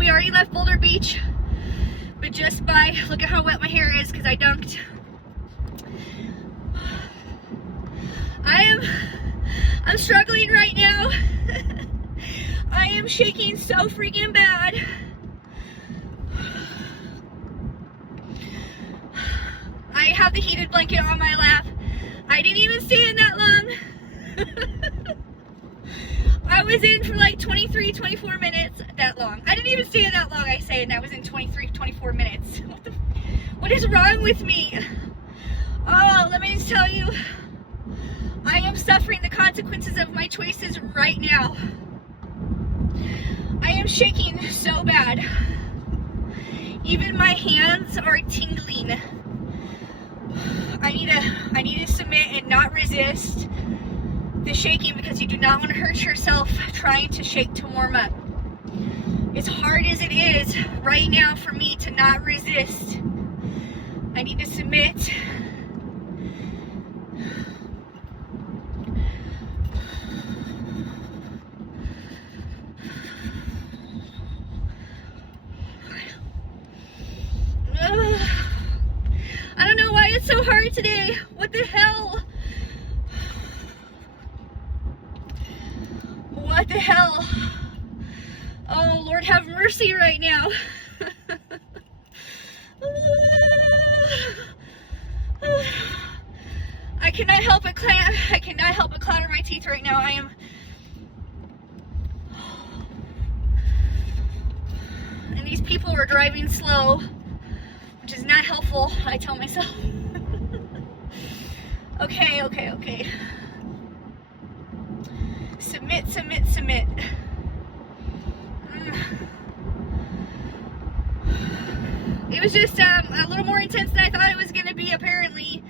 we already left Boulder Beach, but just by, look at how wet my hair is because I dunked. I'm struggling right now. I am shaking so freaking bad. I have the heated blanket on my lap. I didn't even stay in that long. I was in for like 23, 24 minutes, that long. I didn't even stay in that long, I say, and I was in 23, 24 minutes. What is wrong with me? Oh, let me just tell you, I am suffering the consequences of my choices right now. I am shaking so bad. Even my hands are tingling. I need to submit and not resist the shaking because you do not want to hurt yourself trying to shake to warm up. As hard as it is right now for me to not resist, I need to submit. I don't know why it's so hard today. What the hell? What the hell? Oh, Lord have mercy right now. I cannot help but clatter my teeth right now. I am. And these people are driving slow, which is not helpful, I tell myself. Okay. Submit. It was just a little more intense than I thought it was going to be, apparently.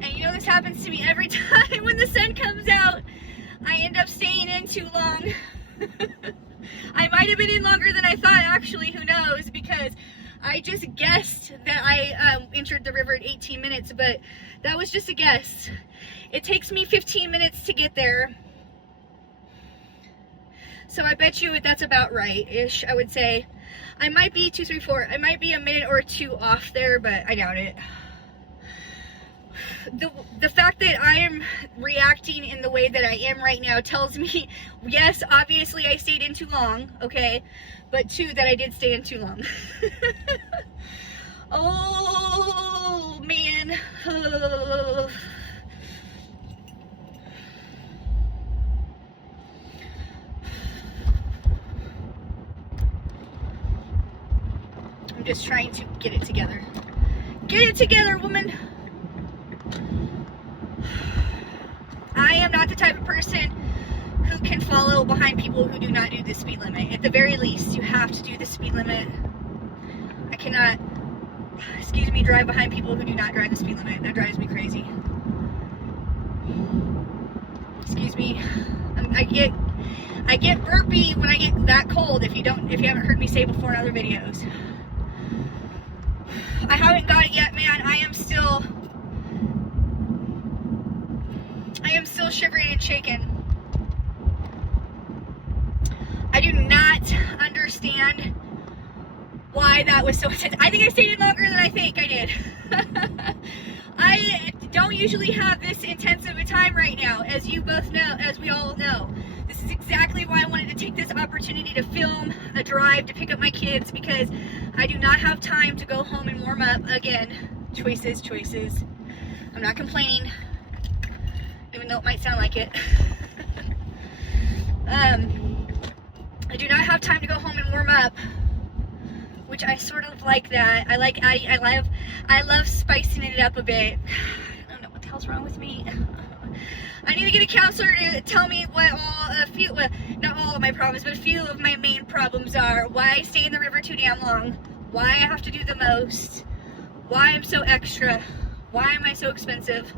And you know this happens to me every time when the sun comes out. I end up staying in too long. I might have been in longer than I thought, actually, who knows, because I just guessed that I entered the river at 18 minutes, but that was just a guess. It takes me 15 minutes to get there. So I bet you that's about right-ish, I would say. I might be 2, 3, 4. I might be a minute or two off there, but I doubt it. The fact that I am reacting in the way that I am right now tells me, yes, obviously I stayed in too long, okay? But 2, that I did stay in too long. Oh, man. Oh. I'm just trying to get it together. Get it together, woman. I am not the type of person who can follow behind people who do not do the speed limit. At the very least, you have to do the speed limit. I cannot, drive behind people who do not drive the speed limit. That drives me crazy. Excuse me. I get burpy when I get that cold, if you haven't heard me say before in other videos. I haven't got it yet, man. I am still shivering and shaking. I do not understand why that was so intense. I think I stayed in longer than I think I did. I don't usually have this intense of a time right now, as you both know, as we all know. This is exactly why I wanted to take this opportunity to film a drive to pick up my kids, because I do not have time to go home and warm up again. Choices. I'm not complaining, even though it might sound like it. I do not have time to go home and warm up, which I sort of like that. I love spicing it up a bit. I don't know what the hell's wrong with me. I need to get a counselor to tell me what not all of my problems, but a few of my main problems are. Why I stay in the river too damn long. Why I have to do the most. Why I'm so extra. Why am I so expensive?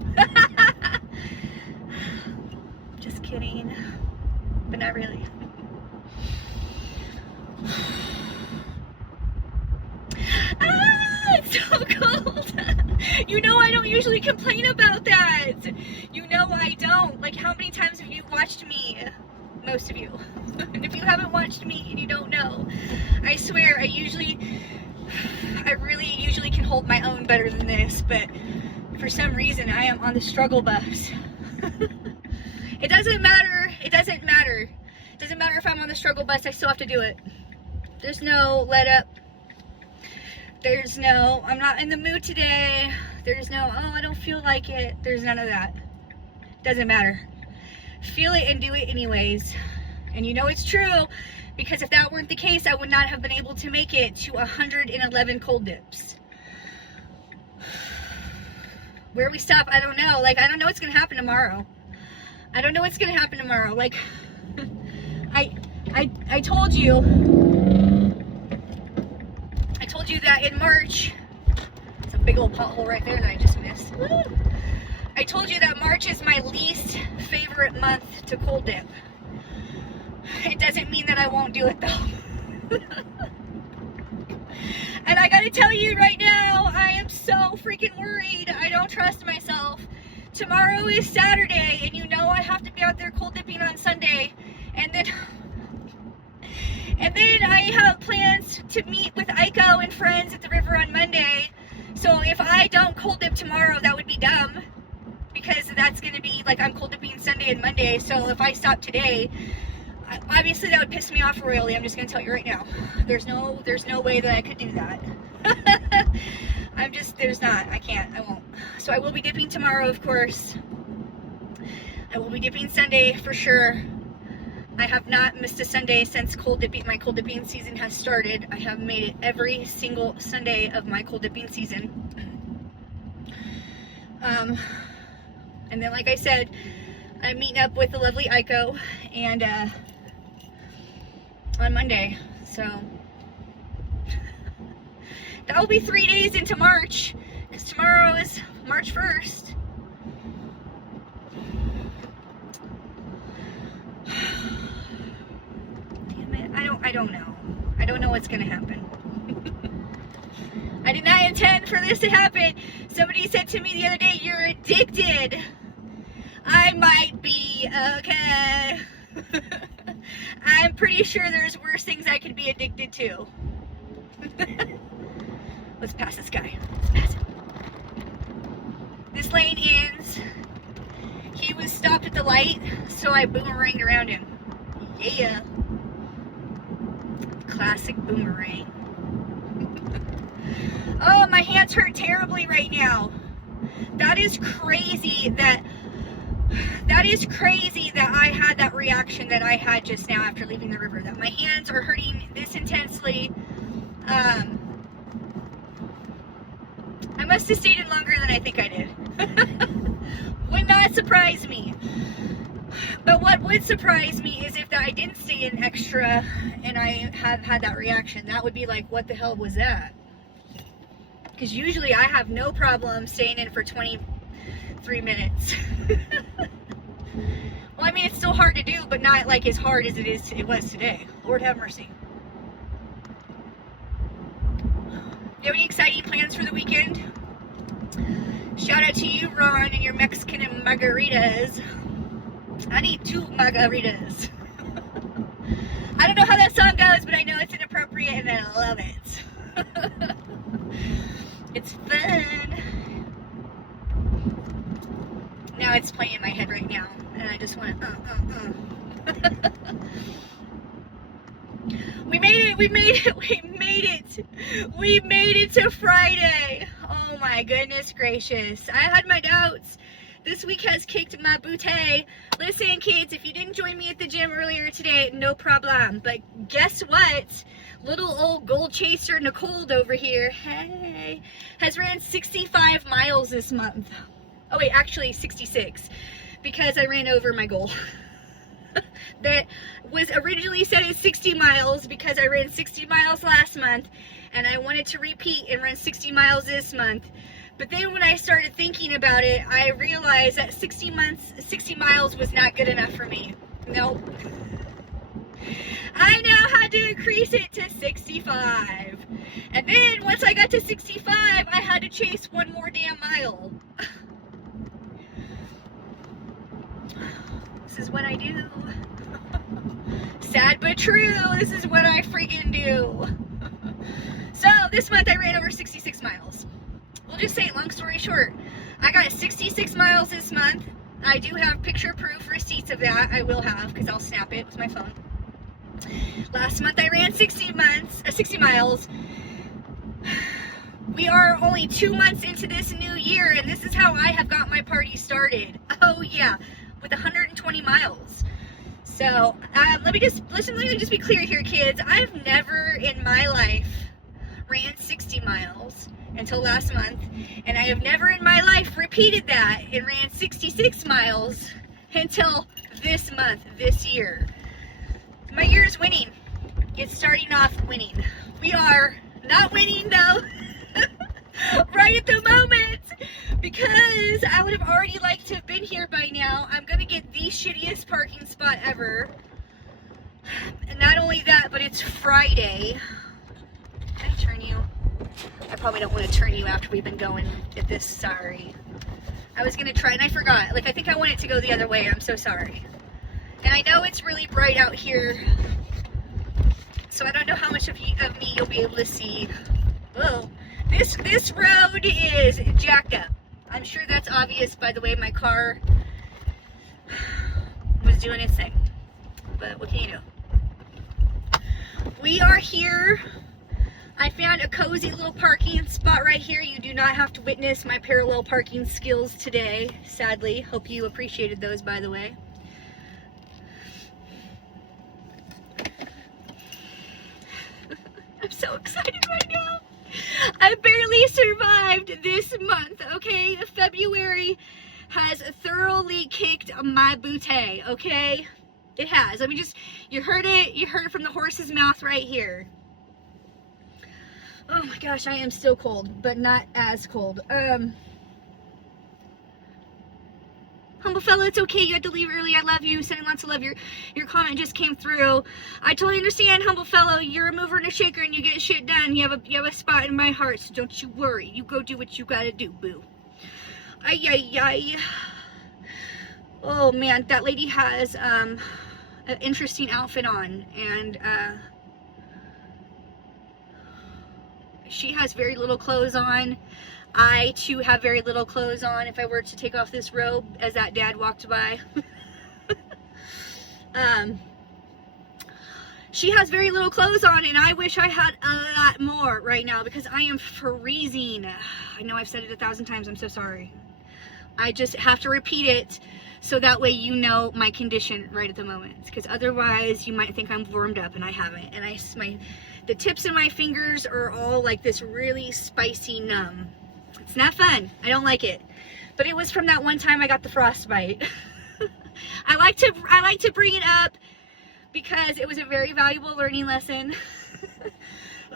Just kidding. But not really. It's so cold. You know I don't usually complain about that. You know I don't. Like, how many times have you watched me? Most of you. And if you haven't watched me and you don't know, I I swear, I really usually can hold my own better than this, but for some reason I am on the struggle bus. It doesn't matter. It doesn't matter. It doesn't matter if I'm on the struggle bus, I still have to do it. There's no let up. There's no, I'm not in the mood today. There's no, oh, I don't feel like it. There's none of that. Doesn't matter. Feel it and do it anyways. And you know it's true, because if that weren't the case, I would not have been able to make it to 111 cold dips. Where we stop, I don't know. Like, I don't know what's gonna happen tomorrow. I don't know what's gonna happen tomorrow. Like, I told you that in March, it's a big old pothole right there that I just missed. Woo! I told you that March is my least favorite month to cold dip. It doesn't mean that I won't do it though. And I gotta tell you right now, I am so freaking worried. I don't trust myself. Tomorrow is Saturday, and you know I have to be out there cold dipping on Sunday. And then I have plans to meet with Aiko and friends at the river on Monday. So if I don't cold dip tomorrow, that would be dumb. Because that's going to be, like, I'm cold dipping Sunday and Monday. So if I stop today, obviously that would piss me off royally. I'm just going to tell you right now. There's no way that I could do that. I can't, I won't. So I will be dipping tomorrow, of course. I will be dipping Sunday for sure. I have not missed a Sunday since my cold dipping season has started. I have made it every single Sunday of my cold dipping season. And then, like I said, I'm meeting up with the lovely Aiko and on Monday. So that will be 3 days into March, because tomorrow is March 1st. Damn it, I don't know. I don't know what's gonna happen. I did not intend for this to happen. Somebody said to me the other day, "You're addicted." I might be, okay. I'm pretty sure there's worse things I could be addicted to. Let's pass this guy. Let's pass him. This lane ends. He was stopped at the light, so I boomeranged around him. Yeah. Classic boomerang. Oh, my hands hurt terribly right now. That is crazy that I had that reaction that I had just now after leaving the river. That my hands are hurting this intensely. I must have stayed in longer than I think I did. Would not surprise me. But what would surprise me is if I didn't stay in extra and I have had that reaction. That would be like, what the hell was that? Because usually I have no problem staying in for 23 minutes. Well, I mean, it's still hard to do, but not like as hard as it was today. Lord have mercy. You have any exciting plans for the weekend? Shout out to you, Ron, and your Mexican and margaritas. I need 2 margaritas. I don't know how that song goes, but I know it's inappropriate and I love it. It's fun. Now it's playing in my head right now, and I just want to, We made it to Friday. Oh my goodness gracious. I had my doubts. This week has kicked my booty. Listen, kids, if you didn't join me at the gym earlier today, no problem. But guess what? Little old gold chaser Nicole over here, hey, has ran 65 miles this month. Oh wait, actually 66, because I ran over my goal. That was originally set at 60 miles because I ran 60 miles last month and I wanted to repeat and run 60 miles this month. But then when I started thinking about it, I realized that 60 miles was not good enough for me. Nope. I now had to increase it to 65. And then once I got to 65, I had to chase one more damn mile. This is what I do. Sad but true, this is what I freaking do. this month I ran over 66 miles. We'll just say, long story short, I got 66 miles this month. I do have picture proof receipts of that. I will have, because I'll snap it with my phone. Last month I ran 60 miles. We are only 2 months into this new year, and this is how I have got my party started. Oh yeah, with 120 miles. So let me just be clear here, kids. I've never in my life ran 60 miles until last month, and I have never in my life repeated that and ran 66 miles until this month, this year. My year is winning. It's starting off winning. We are not winning though right at the moment, because I would have already liked to have been here by now. I'm gonna get the shittiest parking spot ever. And not only that, but it's Friday. Can I turn you? I probably don't want to turn you after we've been going at this. Sorry. I was gonna try and I forgot. Like, I think I want it to go the other way. I'm so sorry. And I know it's really bright out here, so I don't know how much of me you'll be able to see. Whoa. This road is jacked up. I'm sure that's obvious by the way my car was doing its thing. But what can you do? We are here. I found a cozy little parking spot right here. You do not have to witness my parallel parking skills today, sadly. Hope you appreciated those, by the way. I'm so excited right now. I barely survived this month, okay? February has thoroughly kicked my booty, okay? It has. I mean, you heard it from the horse's mouth right here. Oh my gosh, I am still cold, but not as cold. Humble fella, it's okay. You had to leave early. I love you. Sending lots of love. Your comment just came through. I totally understand, humble fellow. You're a mover and a shaker, and you get shit done. You have a spot in my heart, so don't you worry. You go do what you gotta do, boo. Ay, ay, ay. Oh man, that lady has an interesting outfit on, and she has very little clothes on. I too have very little clothes on if I were to take off this robe as that dad walked by. She has very little clothes on, and I wish I had a lot more right now because I am freezing. I know I've said it 1,000 times. I'm so sorry. I just have to repeat it so that way you know my condition right at the moment, because otherwise you might think I'm warmed up and I haven't. And the tips of my fingers are all like this really spicy numb. It's not fun. I don't like it. But it was from that one time I got the frostbite. I like to bring it up because it was a very valuable learning lesson.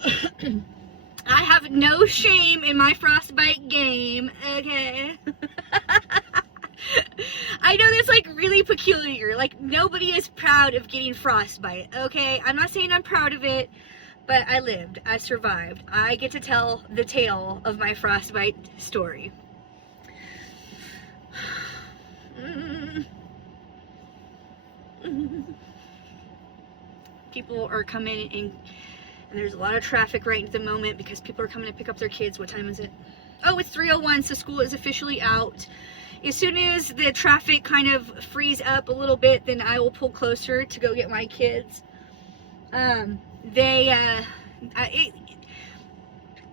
I have no shame in my frostbite game, okay? I know that's like really peculiar. Like, nobody is proud of getting frostbite, okay? I'm not saying I'm proud of it, but I lived. I survived. I get to tell the tale of my frostbite story. People are coming in, and there's a lot of traffic right at the moment because people are coming to pick up their kids. What time is it? Oh, it's 3:01, so school is officially out. As soon as the traffic kind of frees up a little bit, then I will pull closer to go get my kids.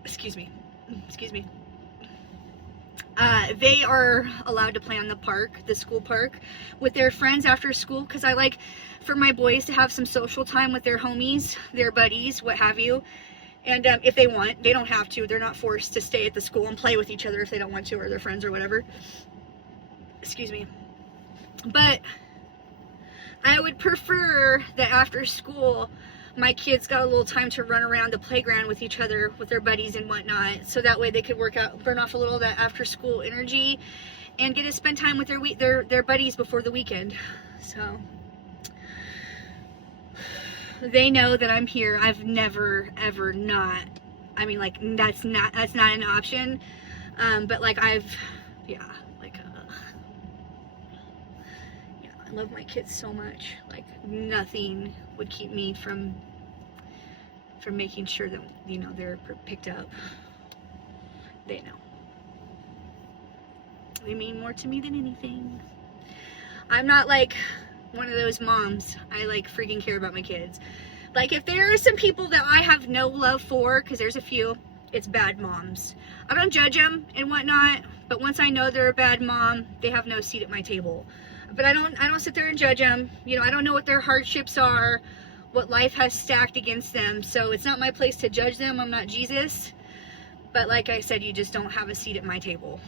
Excuse me. They are allowed to play on the school park, with their friends after school, because I like for my boys to have some social time with their homies, their buddies, what have you. And if they want, they don't have to. They're not forced to stay at the school and play with each other if they don't want to, or their friends or whatever. Excuse me. But I would prefer that after school my kids got a little time to run around the playground with each other, with their buddies and whatnot, so that way they could burn off a little of that after school energy and get to spend time with their buddies before the weekend. So they know that I'm here. I've never ever not, I mean, like, that's not an option. But like I love my kids so much. Like, nothing would keep me from from making sure that, you know, they're picked up. They know. They mean more to me than anything. I'm not like one of those moms. I like freaking care about my kids. Like, if there are some people that I have no love for, because there's a few, it's bad moms. I don't judge them and whatnot, but once I know they're a bad mom, they have no seat at my table. But I don't sit there and judge them. You know, I don't know what their hardships are, what life has stacked against them, so it's not my place to judge them. I'm not Jesus. But like I said, you just don't have a seat at my table.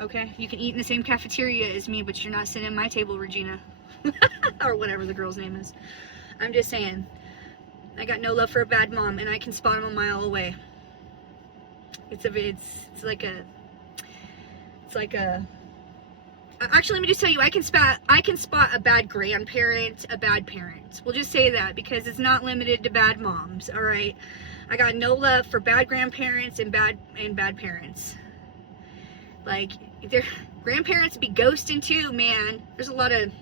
Okay? You can eat in the same cafeteria as me, but you're not sitting at my table, Regina. Or whatever the girl's name is. I'm just saying. I got no love for a bad mom, and I can spot them a mile away. It's like a actually, let me just tell you, I can spot a bad grandparent, a bad parent. We'll just say that, because it's not limited to bad moms. All right, I got no love for bad grandparents and bad parents. Like, their grandparents be ghosting too, man. There's a lot of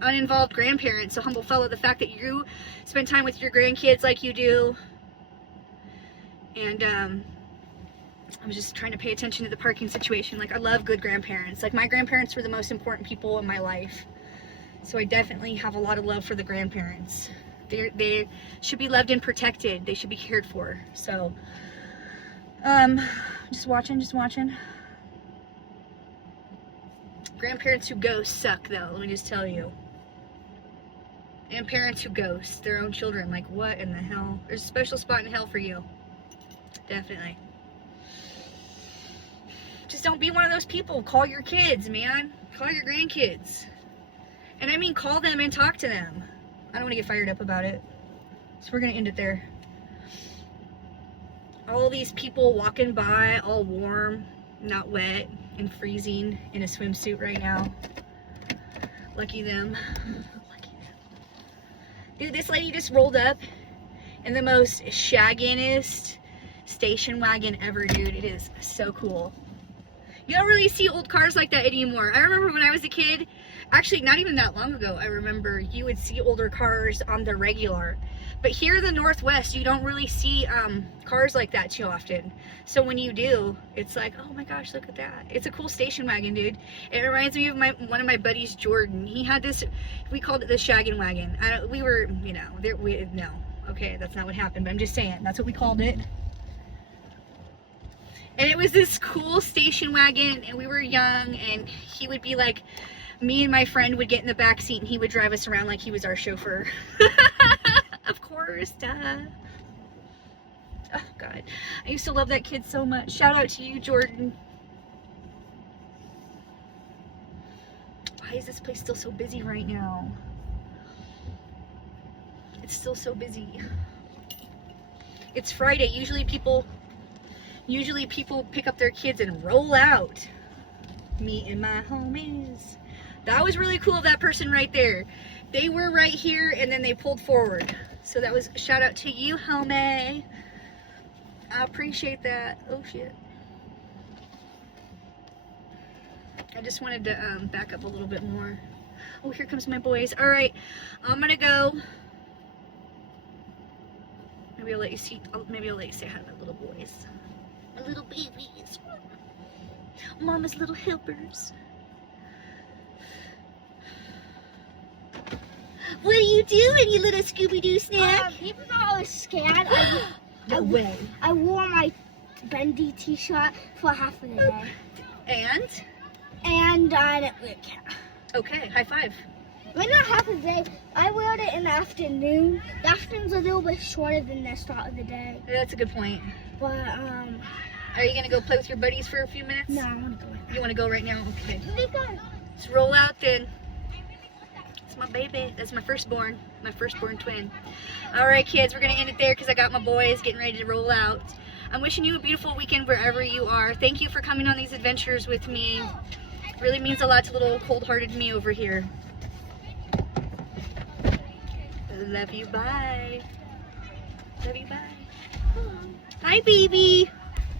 uninvolved grandparents. So humble fellow, the fact that you spend time with your grandkids like you do, and I was just trying to pay attention to the parking situation. Like, I love good grandparents. Like, my grandparents were the most important people in my life, so I definitely have a lot of love for the grandparents. They should be loved and protected. They should be cared for. So just watching. Grandparents who ghost suck, though, let me just tell you. And parents who ghost their own children. Like, what in the hell? There's a special spot in hell for you. Definitely. Just don't be one of those people. Call your kids, man. Call your grandkids. And I mean, call them and talk to them. I don't want to get fired up about it. So we're going to end it there. All these people walking by, all warm, not wet, and freezing in a swimsuit right now. Lucky them. Dude, this lady just rolled up in the most shagginest station wagon ever, dude. It is so cool. You don't really see old cars like that anymore. I remember when I was a kid, actually not even that long ago, I remember you would see older cars on the regular. But here in the Northwest, you don't really see cars like that too often. So when you do, it's like, oh my gosh, look at that. It's a cool station wagon, dude. It reminds me of one of my buddies, Jordan. He had this, we called it the shaggin' wagon. We were, you know, no. Okay, that's not what happened, but I'm just saying, that's what we called it. And it was this cool station wagon, and we were young, and he would be like, me and my friend would get in the back seat, and he would drive us around like he was our chauffeur. Of course, duh. Oh, God. I used to love that kid so much. Shout out to you, Jordan. Why is this place still so busy right now? It's still so busy. It's Friday. Usually people pick up their kids and roll out. Me and my homies. That was really cool of that person right there. They were right here and then they pulled forward. So that was a shout out to you, homie. I appreciate that. Oh shit. I just wanted to back up a little bit more. Oh, here comes my boys. All right, I'm gonna go. Maybe I'll let you see. Maybe I'll let you say hi to my little boys. My little babies. Mama's little helpers. What are you doing, you little Scooby-Doo snack? People thought I was scared. No way. I wore my bendy t-shirt for half of the day. And I didn't wear it. Okay, high five. Well, not half of the day. I wear it in the afternoon. The afternoon's a little bit shorter than the start of the day. That's a good point. But, Are you going to go play with your buddies for a few minutes? no, I want to go right now. You want to go right now? Okay. Let me go. Let's roll out then. It's my baby. That's my firstborn twin. All right, kids, we're going to end it there because I got my boys getting ready to roll out. I'm wishing you a beautiful weekend wherever you are. Thank you for coming on these adventures with me. It really means a lot to little cold-hearted me over here. Love you, bye. Love you, bye. Hi, baby.